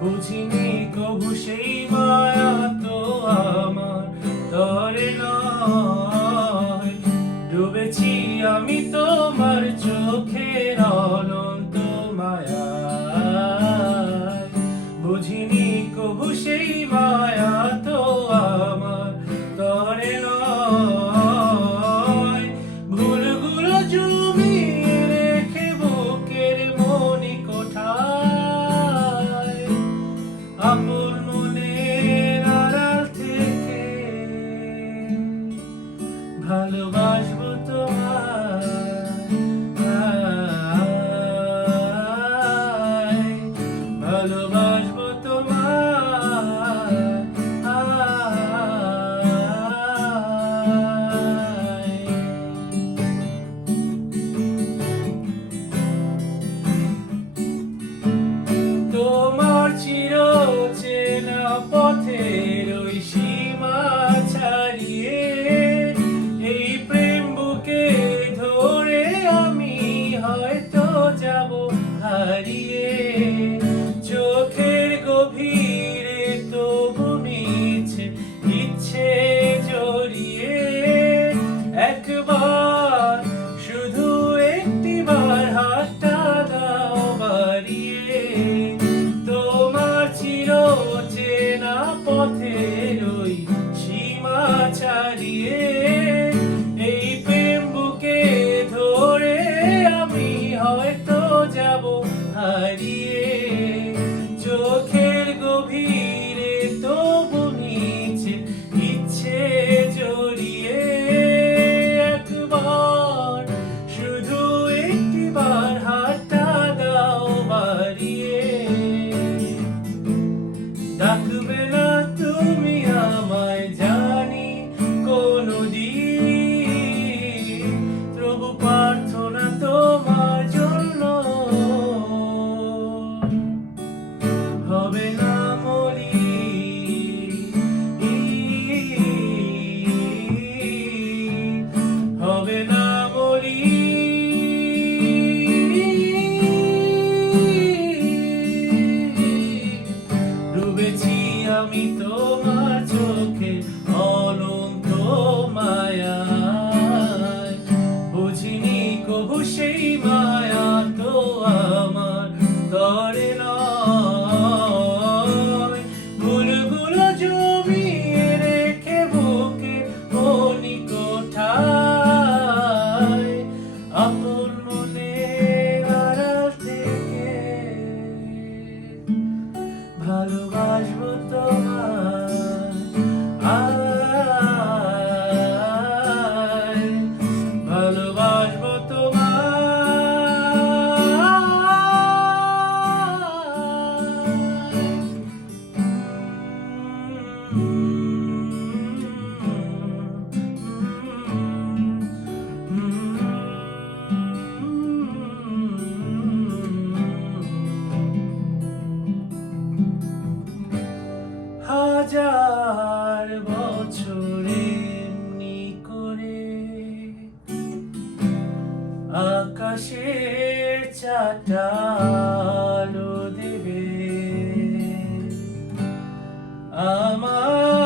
বুঝিনি কবু সেই মায়া তো আমার তরে নয়। ডুবেছি আমি তোমার চোখের অনন্ত মায়া বুঝিনি কবু সেই মায়া যাব হারিয়ে। চোখের গভীরে তো মিছে ইচ্ছে জড়িয়ে। একবার শুধু একটিবার হাতটা দাও বাড়িয়ে। তোমার চির চেনা পথে I. e আকাশের চাটালো দেবে। আমার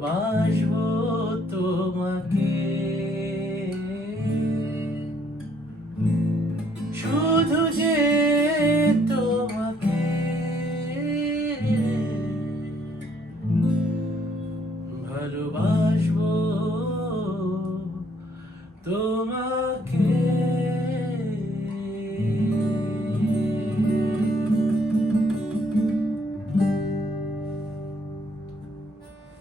ভালোবাসব তোমাকে। শুধু যে তোমাকে। ভালোবাসব তোমাকে।